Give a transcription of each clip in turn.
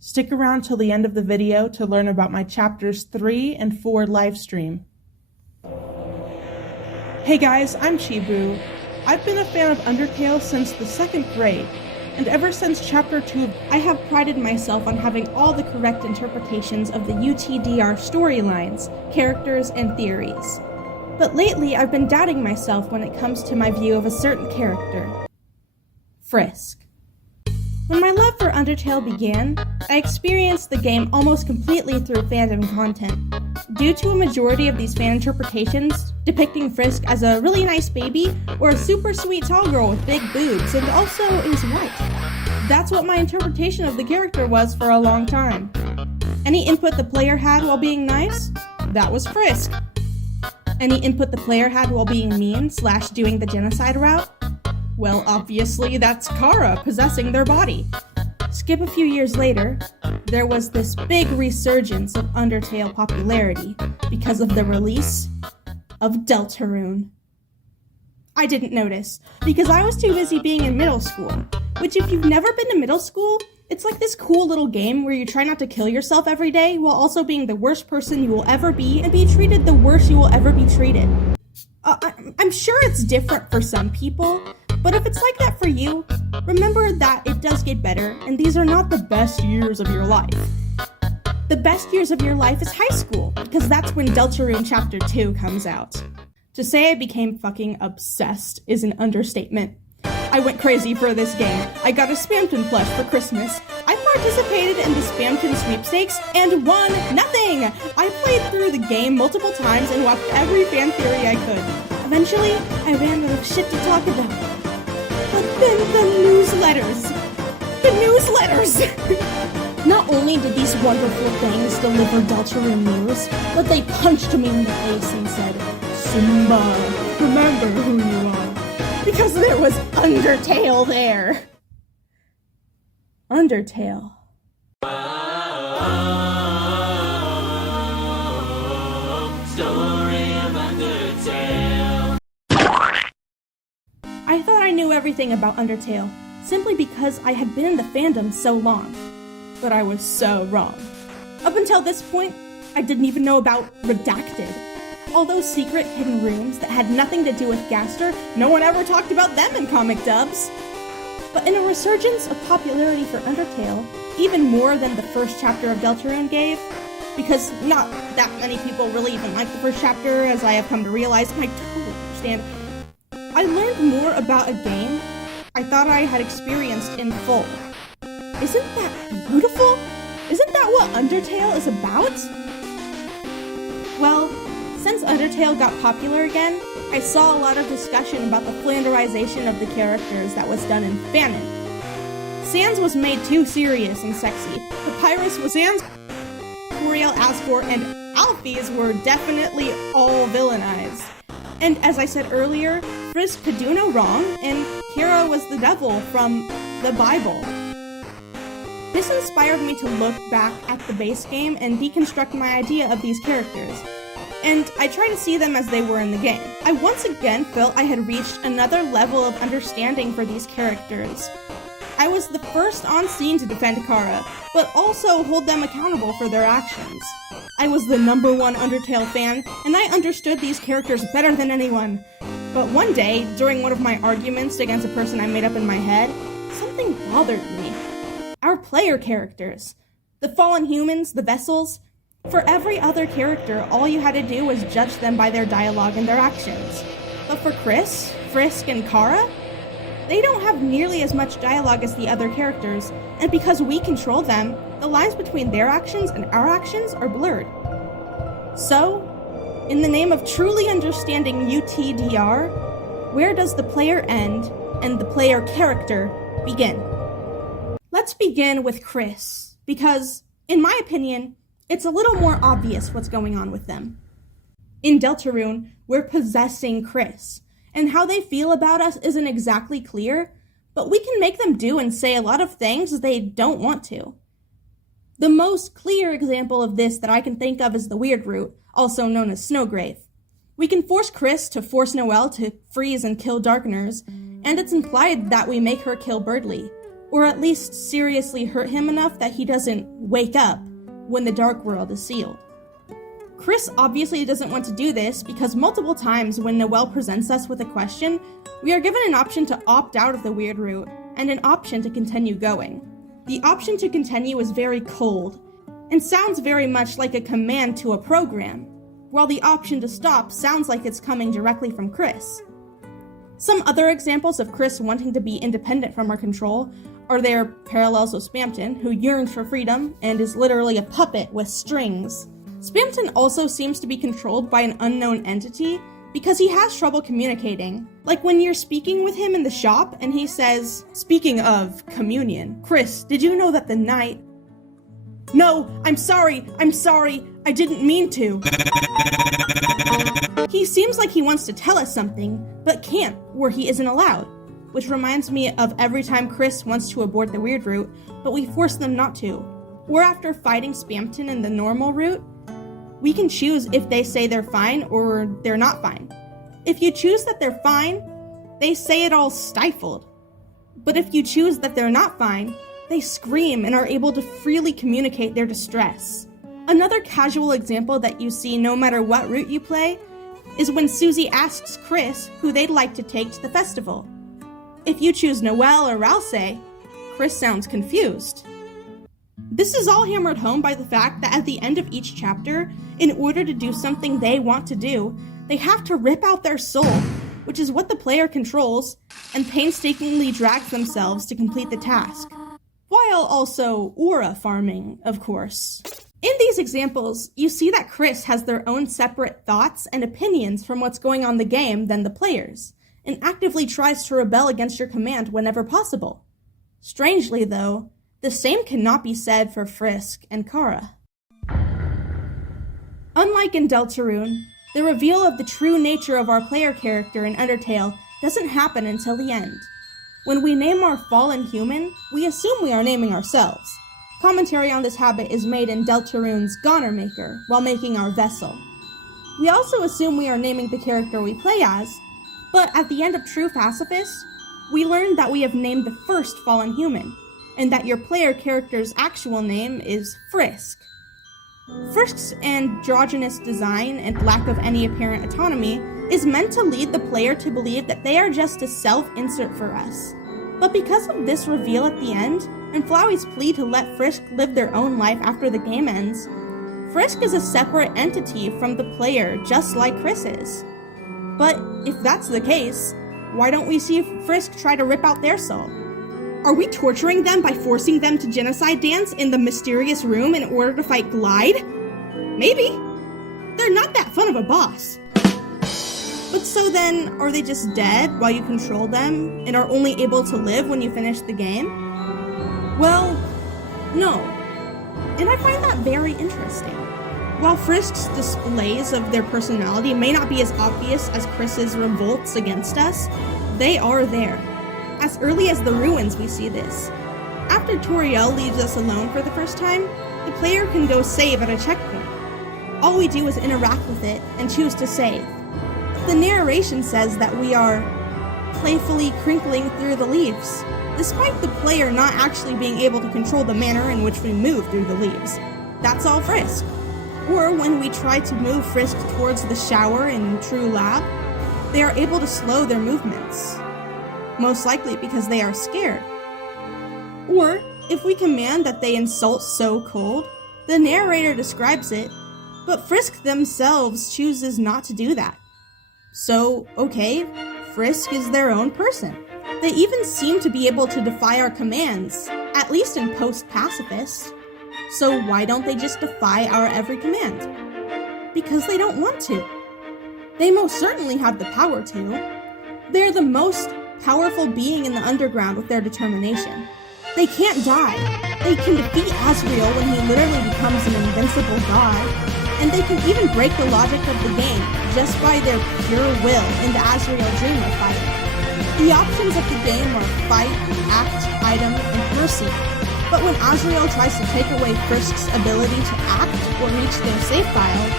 Stick around till the end of the video to learn about my chapters 3 and 4 livestream. Hey guys, I'm Chibu. I've been a fan of Undertale since the 2nd grade, and ever since chapter 2, I have prided myself on having all the correct interpretations of the UTDR storylines, characters, and theories. But lately, I've been doubting myself when it comes to my view of a certain character. Frisk. When my love for Undertale began, I experienced the game almost completely through fandom content. Due to a majority of these fan interpretations depicting Frisk as a really nice baby or a super sweet tall girl with big boobs and also is white. That's what my interpretation of the character was for a long time. Any input the player had while being nice? That was Frisk. Any input the player had while being mean / doing the genocide route? Well, obviously that's Chara possessing their body. Skip a few years later, there was this big resurgence of Undertale popularity because of the release of Deltarune. I didn't notice, because I was too busy being in middle school, which if you've never been to middle school, it's like this cool little game where you try not to kill yourself every day while also being the worst person you will ever be and be treated the worst you will ever be treated. I'm sure it's different for some people, but if it's like that for you, remember that it does get better, and these are not the best years of your life. The best years of your life is high school, because that's when Deltarune Chapter 2 comes out. To say I became fucking obsessed is an understatement. I went crazy for this game. I got a Spamton plush for Christmas. I participated in the Spamton sweepstakes and won nothing! I played through the game multiple times and watched every fan theory I could. Eventually, I ran out of shit to talk about. But then the newsletters! Not only did these wonderful things deliver Deltarune news, but they punched me in the face and said, Simba, remember who you are. Because there was Undertale there. Undertale. Story of Undertale. I thought I knew everything about Undertale, simply because I had been in the fandom so long. But I was so wrong. Up until this point, I didn't even know about Redacted. All those secret hidden rooms that had nothing to do with Gaster, no one ever talked about them in comic dubs. But in a resurgence of popularity for Undertale, even more than the first chapter of Deltarune gave, because not that many people really even like the first chapter, as I have come to realize, and I totally understand, I learned more about a game I thought I had experienced in full. Isn't that beautiful? Isn't that what Undertale is about? Well, since Undertale got popular again, I saw a lot of discussion about the flanderization of the characters that was done in Fanon. Sans was made too serious and sexy. Papyrus was Sans, Toriel, Asgore, and Alphys were definitely all villainized. And as I said earlier, Frisk could do no wrong, and Chara was the devil from the Bible. This inspired me to look back at the base game and deconstruct my idea of these characters. And I try to see them as they were in the game. I once again felt I had reached another level of understanding for these characters. I was the first on scene to defend Chara, but also hold them accountable for their actions. I was the #1 Undertale fan, and I understood these characters better than anyone. But one day, during one of my arguments against a person I made up in my head, something bothered me. Our player characters. The fallen humans, the vessels. For every other character, all you had to do was judge them by their dialogue and their actions. But for Kris, Frisk, and Chara, they don't have nearly as much dialogue as the other characters, and because we control them, the lines between their actions and our actions are blurred. So, in the name of truly understanding UTDR, where does the player end and the player character begin? Let's begin with Kris, because, in my opinion, it's a little more obvious what's going on with them. In Deltarune, we're possessing Kris, and how they feel about us isn't exactly clear, but we can make them do and say a lot of things they don't want to. The most clear example of this that I can think of is the Weird Root, also known as Snowgrave. We can force Kris to force Noelle to freeze and kill Darkners, and it's implied that we make her kill Birdly, or at least seriously hurt him enough that he doesn't wake up when the dark world is sealed. Kris obviously doesn't want to do this because multiple times when Noelle presents us with a question, we are given an option to opt out of the weird route and an option to continue going. The option to continue is very cold and sounds very much like a command to a program, while the option to stop sounds like it's coming directly from Kris. Some other examples of Kris wanting to be independent from our control are their parallels with Spamton, who yearns for freedom and is literally a puppet with strings. Spamton also seems to be controlled by an unknown entity because he has trouble communicating. Like when you're speaking with him in the shop and he says, "Speaking of communion, Kris, did you know that the night..." "No, I'm sorry, I didn't mean to." He seems like he wants to tell us something, but can't, or he isn't allowed. Which reminds me of every time Kris wants to abort the weird route, but we force them not to. Or after fighting Spamton in the normal route, we can choose if they say they're fine or they're not fine. If you choose that they're fine, they say it all stifled. But if you choose that they're not fine, they scream and are able to freely communicate their distress. Another casual example that you see no matter what route you play is when Susie asks Kris who they'd like to take to the festival. If you choose Noelle or Ralsei, Kris sounds confused. This is all hammered home by the fact that at the end of each chapter, in order to do something they want to do, they have to rip out their soul, which is what the player controls, and painstakingly drag themselves to complete the task. While also aura farming, of course. In these examples, you see that Kris has their own separate thoughts and opinions from what's going on in the game than the players, and actively tries to rebel against your command whenever possible. Strangely, though, the same cannot be said for Frisk and Chara. Unlike in Deltarune, the reveal of the true nature of our player character in Undertale doesn't happen until the end. When we name our fallen human, we assume we are naming ourselves. Commentary on this habit is made in Deltarune's Goner Maker while making our vessel. We also assume we are naming the character we play as, but at the end of True Pacifist, we learn that we have named the first fallen human, and that your player character's actual name is Frisk. Frisk's androgynous design and lack of any apparent autonomy is meant to lead the player to believe that they are just a self-insert for us. But because of this reveal at the end, and Flowey's plea to let Frisk live their own life after the game ends, Frisk is a separate entity from the player, just like Kris is. But if that's the case, why don't we see Frisk try to rip out their soul? Are we torturing them by forcing them to genocide dance in the mysterious room in order to fight Glide? Maybe. They're not that fun of a boss. But so then, are they just dead while you control them and are only able to live when you finish the game? Well, no. And I find that very interesting. While Frisk's displays of their personality may not be as obvious as Kris's revolts against us, they are there. As early as the ruins we see this. After Toriel leaves us alone for the first time, the player can go save at a checkpoint. All we do is interact with it and choose to save. The narration says that we are playfully crinkling through the leaves, despite the player not actually being able to control the manner in which we move through the leaves. That's all Frisk. Or when we try to move Frisk towards the shower in True Lab, they are able to slow their movements. Most likely because they are scared. Or, if we command that they insult so cold, the narrator describes it, but Frisk themselves chooses not to do that. So, okay, Frisk is their own person. They even seem to be able to defy our commands, at least in post-pacifist. So why don't they just defy our every command? Because they don't want to. They most certainly have the power to. They're the most powerful being in the underground with their determination. They can't die. They can defeat Asriel when he literally becomes an invincible god, and they can even break the logic of the game just by their pure will in the Asriel Dreamer fight. The options of the game are fight, act, item, and mercy, but when Asriel tries to take away Frisk's ability to act or reach their save file,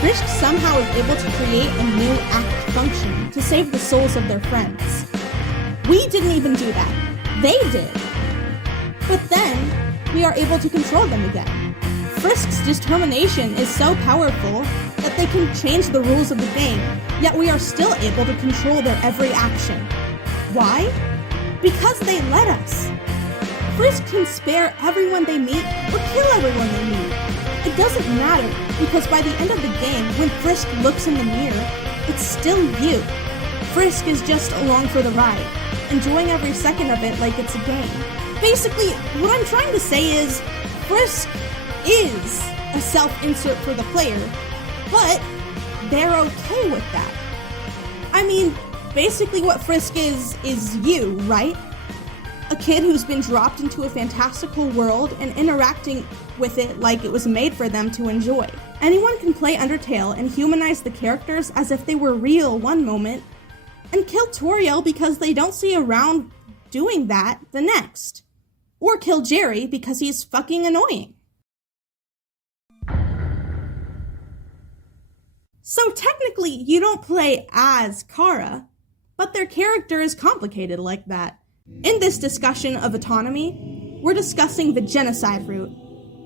Frisk somehow is able to create a new act function to save the souls of their friends. We didn't even do that. They did. But then, we are able to control them again. Frisk's determination is so powerful that they can change the rules of the game, yet we are still able to control their every action. Why? Because they let us. Frisk can spare everyone they meet or kill everyone they meet. It doesn't matter, because by the end of the game, when Frisk looks in the mirror, it's still you. Frisk is just along for the ride, enjoying every second of it like it's a game. Basically, what I'm trying to say is, Frisk is a self-insert for the player, but they're okay with that. I mean, basically what Frisk is you, right? A kid who's been dropped into a fantastical world and interacting with it like it was made for them to enjoy. Anyone can play Undertale and humanize the characters as if they were real one moment, and kill Toriel because they don't see around doing that the next. Or kill Jerry because he's fucking annoying. So technically, you don't play as Chara, but their character is complicated like that. In this discussion of autonomy, we're discussing the genocide route,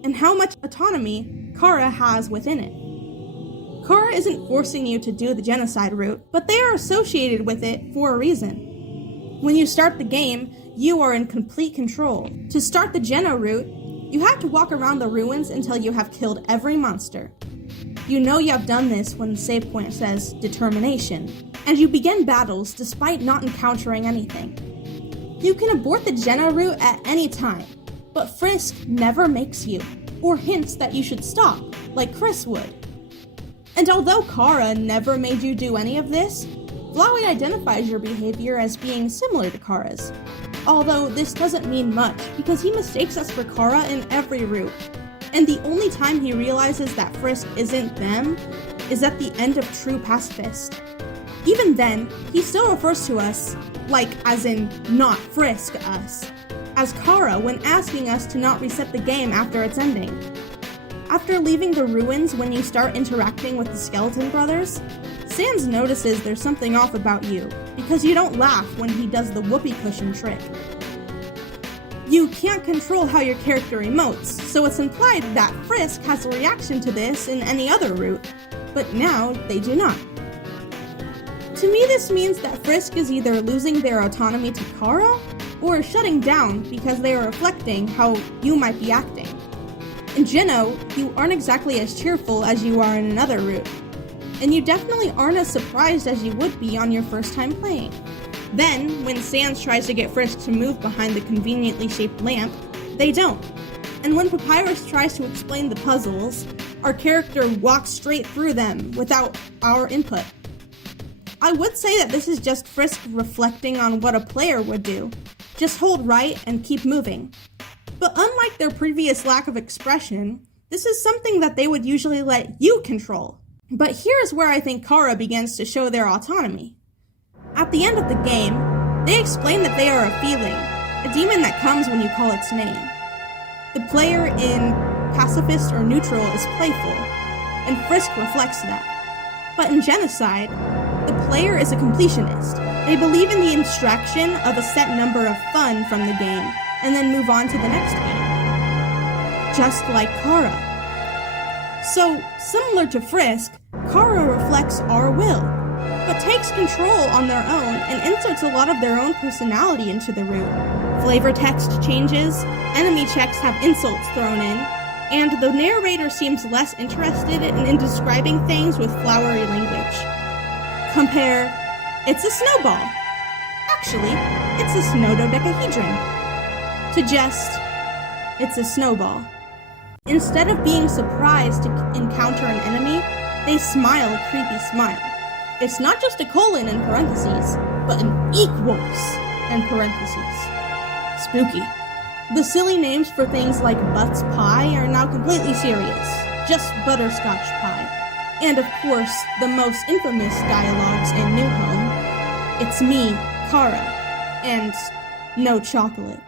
and how much autonomy Chara has within it. Chara isn't forcing you to do the genocide route, but they are associated with it for a reason. When you start the game, you are in complete control. To start the Geno route, you have to walk around the ruins until you have killed every monster. You know you have done this when the save point says determination, and you begin battles despite not encountering anything. You can abort the Geno route at any time, but Frisk never makes you, or hints that you should stop, like Kris would. And although Chara never made you do any of this, Flowey identifies your behavior as being similar to Chara's. Although this doesn't mean much, because he mistakes us for Chara in every route, and the only time he realizes that Frisk isn't them is at the end of True Pacifist. Even then, he still refers to us, like as in not Frisk us, as Chara when asking us to not reset the game after its ending. After leaving the ruins when you start interacting with the Skeleton Brothers, Sans notices there's something off about you, because you don't laugh when he does the whoopee cushion trick. You can't control how your character emotes, so it's implied that Frisk has a reaction to this in any other route, but now they do not. To me, this means that Frisk is either losing their autonomy to Chara, or shutting down because they are reflecting how you might be acting. In Geno, you aren't exactly as cheerful as you are in another route, and you definitely aren't as surprised as you would be on your first time playing. Then, when Sans tries to get Frisk to move behind the conveniently shaped lamp, they don't. And when Papyrus tries to explain the puzzles, our character walks straight through them without our input. I would say that this is just Frisk reflecting on what a player would do. Just hold right and keep moving. But unlike their previous lack of expression, this is something that they would usually let you control. But here's where I think Chara begins to show their autonomy. At the end of the game, they explain that they are a feeling, a demon that comes when you call its name. The player in pacifist or neutral is playful, and Frisk reflects that. But in Genocide, the player is a completionist. They believe in the abstraction of a set number of fun from the game, and then move on to the next game. Just like Chara. So, similar to Frisk, Chara reflects our will, but takes control on their own and inserts a lot of their own personality into the route. Flavor text changes, enemy checks have insults thrown in, and the narrator seems less interested in describing things with flowery language. Compare, it's a snowball. Actually, it's a snowdodecahedron. To just, it's a snowball. Instead of being surprised to encounter an enemy, they smile a creepy smile. It's not just a colon in parentheses, but an equals in parentheses. Spooky. The silly names for things like Butts Pie are now completely serious, just butterscotch pie. And of course, the most infamous dialogues in New Home, it's me, Chara, and no chocolate.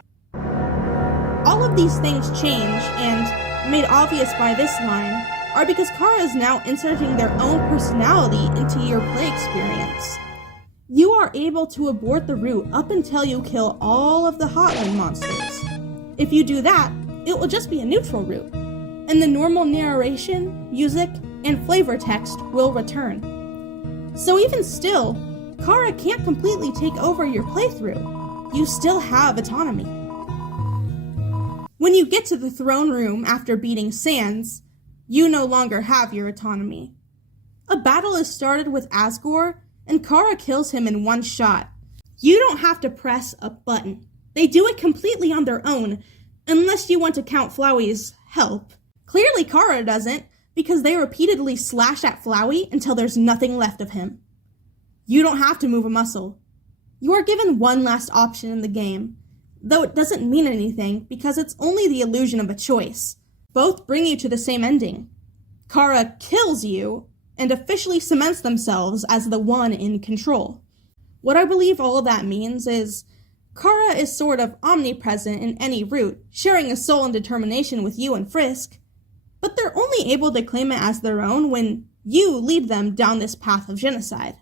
All of these things change, and made obvious by this line, are because Chara is now inserting their own personality into your play experience. You are able to abort the route up until you kill all of the hotline monsters. If you do that, it will just be a neutral route, and the normal narration, music, and flavor text will return. So even still, Chara can't completely take over your playthrough. You still have autonomy. When you get to the throne room after beating Sans, you no longer have your autonomy. A battle is started with Asgore, and Chara kills him in one shot. You don't have to press a button. They do it completely on their own, unless you want to count Flowey's help. Clearly Chara doesn't, because they repeatedly slash at Flowey until there's nothing left of him. You don't have to move a muscle. You are given one last option in the game, though it doesn't mean anything because it's only the illusion of a choice. Both bring you to the same ending. Chara kills you and officially cements themselves as the one in control. What I believe all of that means is Chara is sort of omnipresent in any route, sharing a soul and determination with you and Frisk, but they're only able to claim it as their own when you lead them down this path of genocide.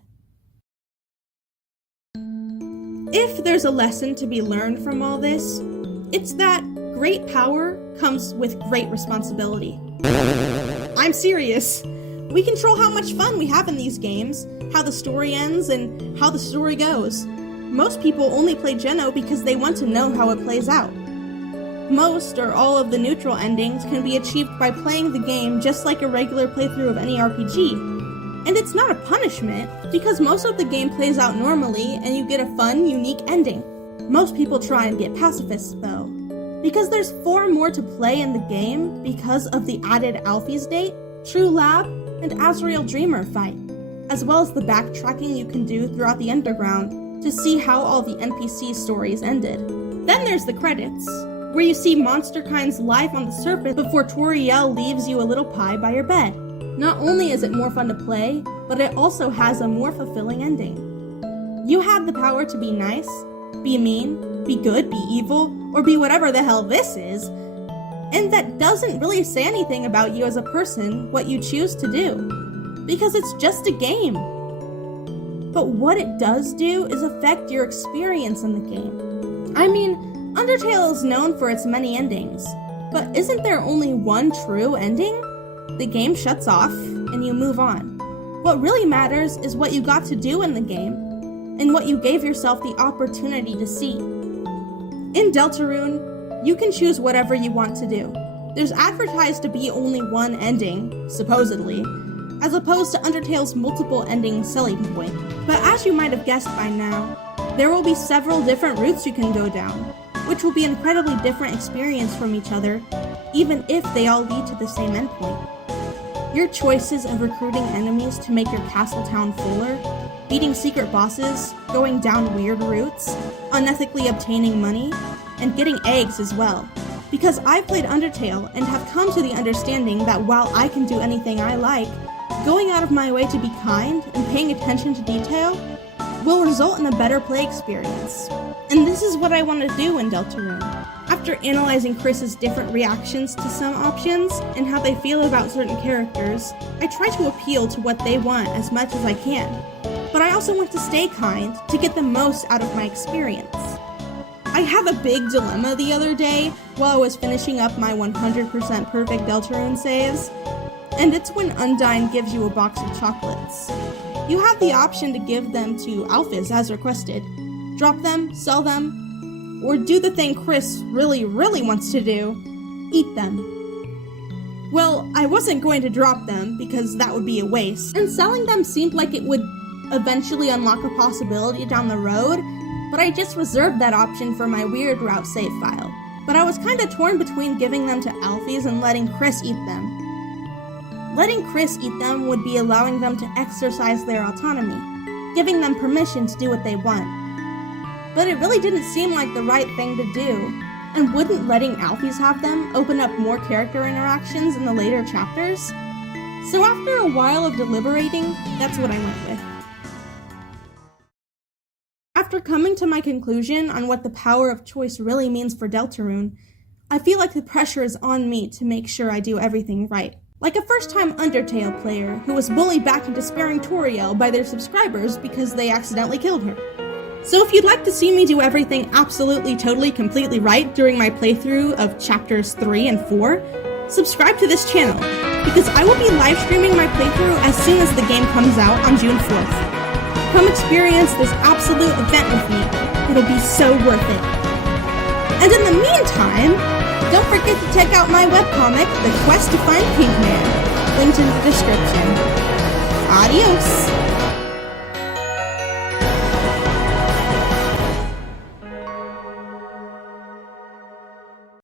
If there's a lesson to be learned from all this, it's that great power comes with great responsibility. I'm serious. We control how much fun we have in these games, how the story ends, and how the story goes. Most people only play Geno because they want to know how it plays out. Most or all of the neutral endings can be achieved by playing the game just like a regular playthrough of any RPG. And it's not a punishment, because most of the game plays out normally and you get a fun, unique ending. Most people try and get pacifists though, because there's 4 more to play in the game because of the added Alfie's Date, True Lab, and Azrael Dreamer fight, as well as the backtracking you can do throughout the Underground to see how all the NPC stories ended. Then there's the credits, where you see Monsterkind's life on the surface before Toriel leaves you a little pie by your bed. Not only is it more fun to play, but it also has a more fulfilling ending. You have the power to be nice, be mean, be good, be evil, or be whatever the hell this is, and that doesn't really say anything about you as a person, what you choose to do, because it's just a game. But what it does do is affect your experience in the game. I mean, Undertale is known for its many endings, but isn't there only one true ending? The game shuts off, and you move on. What really matters is what you got to do in the game, and what you gave yourself the opportunity to see. In Deltarune, you can choose whatever you want to do. There's advertised to be only one ending, supposedly, as opposed to Undertale's multiple ending selling point. But as you might have guessed by now, there will be several different routes you can go down, which will be an incredibly different experience from each other, even if they all lead to the same endpoint. Your choices of recruiting enemies to make your castle town fuller, beating secret bosses, going down weird routes, unethically obtaining money, and getting eggs as well. Because I've played Undertale and have come to the understanding that while I can do anything I like, going out of my way to be kind and paying attention to detail will result in a better play experience. And this is what I want to do in Deltarune. After analyzing Kris's different reactions to some options and how they feel about certain characters, I try to appeal to what they want as much as I can. But I also want to stay kind to get the most out of my experience. I had a big dilemma the other day while I was finishing up my 100% perfect Deltarune saves, and it's when Undyne gives you a box of chocolates. You have the option to give them to Alphys as requested, drop them, sell them, or do the thing Kris really wants to do, eat them. Well, I wasn't going to drop them because that would be a waste, and selling them seemed like it would eventually unlock a possibility down the road, but I just reserved that option for my weird route save file. But I was kinda torn between giving them to Alphys and letting Kris eat them. Letting Kris eat them would be allowing them to exercise their autonomy, giving them permission to do what they want. But it really didn't seem like the right thing to do, and wouldn't letting Alphys have them open up more character interactions in the later chapters? So after a while of deliberating, that's what I went with. After coming to my conclusion on what the power of choice really means for Deltarune, I feel like the pressure is on me to make sure I do everything right. Like a first-time Undertale player who was bullied back into sparing Toriel by their subscribers because they accidentally killed her. So if you'd like to see me do everything absolutely, totally, completely right during my playthrough of chapters 3 and 4, subscribe to this channel, because I will be live streaming my playthrough as soon as the game comes out on June 4th. Come experience this absolute event with me. It'll be so worth it. And in the meantime, don't forget to check out my webcomic, The Quest to Find Pinkman, linked in the description. Adios!